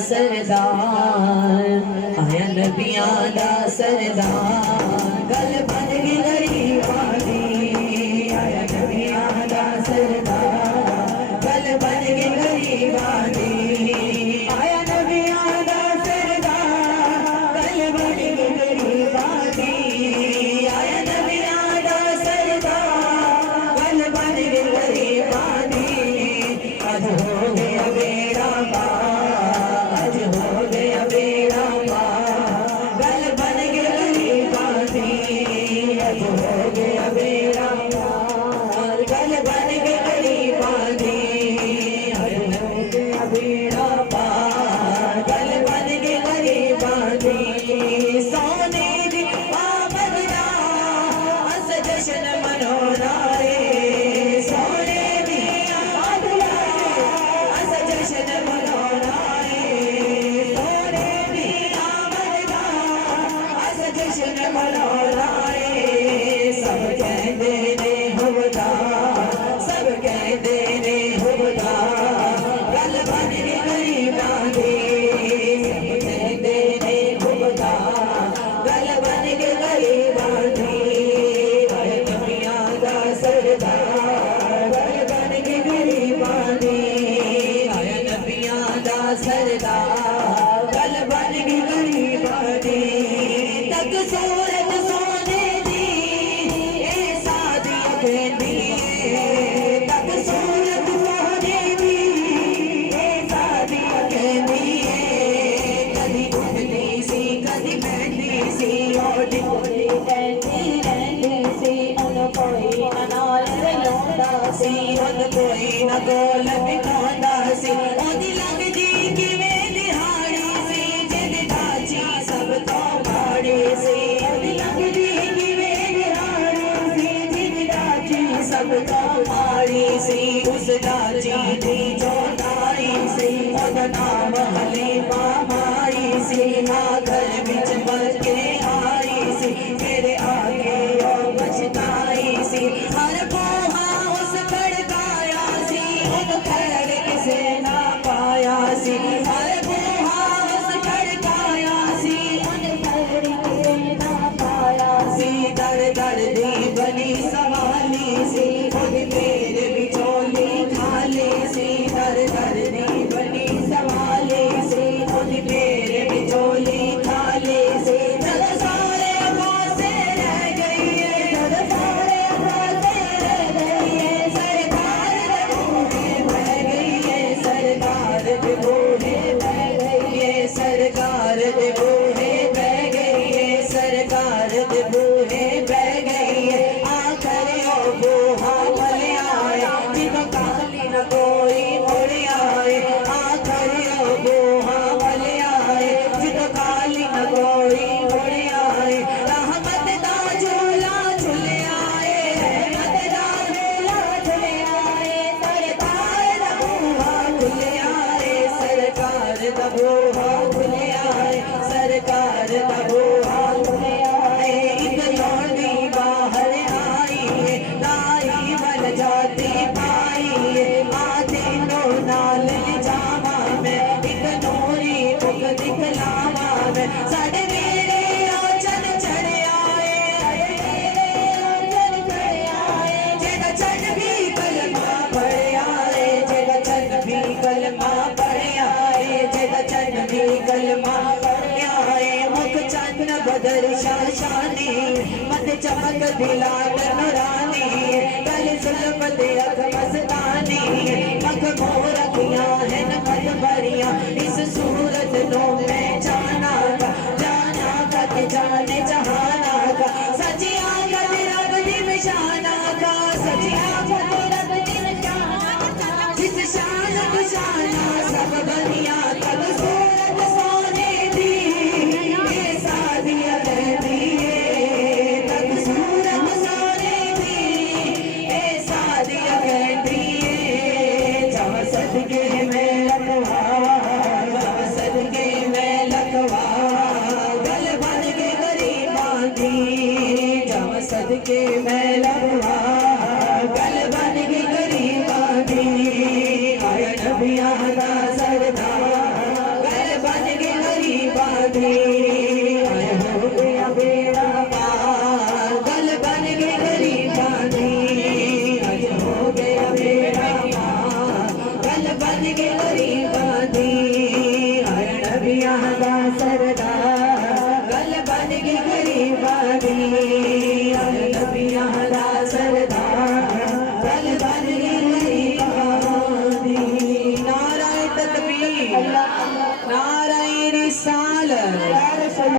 सरदार आया नबियां दा सरदार गल बन गई गरीबां दी आया नबियां दा सरदार गल बन गई गरीबां दी आया नबियां दा सरदार गल बन गई गरीबां दी आया नबियां दा सरदार गल बन गई गरीबां दी आज हो गया बेड़ा पार हो गया बेड़ा पार गल बन गई गरीबां दी आज हो गया बेड़ा पार गल बन गई गरीबां दी आज हो गया बेड़ा पार गल बन गई गरीबां दी सोने दी आमद दा अस जश्न मनाना रे सोने दी आमद दा अस जश्न मनाना जश्न मनाना सब कहते ने हुदा सब कहते ने हुदा गल बन गई गरीबां दी सब कहते ने हुदा गल बन गई गरीबां दी आया नबियां दा सरदार गल बन गई गरीबां दी आया नबियां दा सरदार गल बन गई गरीबां दी तक सूरत सोने दी ए सादिया कहती तक सूरत सोने दी ए सादिया कहती कदी उठती सी कदी बैठती सी ओढ़ी ओढ़ी रहती रहती सी उन कोई न नाल रलोंदा सी उन कोई न कोल बिठांदा सी ओदी लगदी किवें दिहाड़ी सी जिद दाची सब तो माड़ी सी ओदी लगदी किवें दिहाड़ी सी जिद दाची सब तो माड़ी सी उस दाची दी चौधारी सी ओदा नाम हलीमा मारी सी मां घर विच मर के आई सी तेरे आगे ओ पछताई सी हर पोहा उस खड़काया सी उन खैर किसे ना पाया सी हर पोहा उस खड़काया सी उन खैर किसे ना पाया सी दर दर दी बनी सवाली सी खुद तेरे बिचौली खाली सी दर दर दी बनी सवाली सी खुद तेरे बिचौली खाली सी जग सारे पासे रह गई है जग सारे पासे रह गई है सरकार दे बूहे बह गई है सरकार दे बूहे बह गई है सरकार दे बूहे बह गई है सरकार दे बूहे बह गई है आखिर ओ बूहा भले आए जिन्हों काली न कोई मुड़ आए आखिर ओ बूहा भले आए जिन्हों काली न कोई मुड़ आए रहमत दा झूला झूले आए रहमत दा झूला झूले आए सरकार दा बूहा खुले आए सरकार दा बूहा खुले आए सरकार दा बूहा खुले आए एक लौंडी बाहर आई है लाई बन जाती पाई है आते नो नाल जावा मैं एक नूरी मुख दिखलावा मैं साडे मेरे आंचल चढ़े आए आंचल चढ़े आए जेदा चढ़ भी कलमा पढ़े आए जेदा चढ़ भी कलमा पढ़े आए जेदा चढ़ भी कलमा पढ़े आए मुख चंद बदर शाशानी मत चमक दिला नूरानी गल जुल्फत अख मस्तानी मख मोर अखियां हैं मत भरियां इस सूरत नो मैं जाना का ते जाने जहाना का सचिया का रब दी निशाना का सचिया का रब दी निशाना का जिस शान कुशाना सब बनिया तब सूरत सोने दी ये सादिया कहती है तब सूरत सोने दी ये सादिया कहती है जहाँ सदके में लखवा जहाँ सदके में लखवा गल बन के गरीबां दी जहाँ सदके में लखवा गल बन के गरीबां दी आया नबियां दा सरदार दी आए हो गया बेड़ा पार गल बन के गरीबां दी आज हो गया बेड़ा पार गल बन के गरीबां दी आए नबियां दा सरदार गल बन के गरीबां दी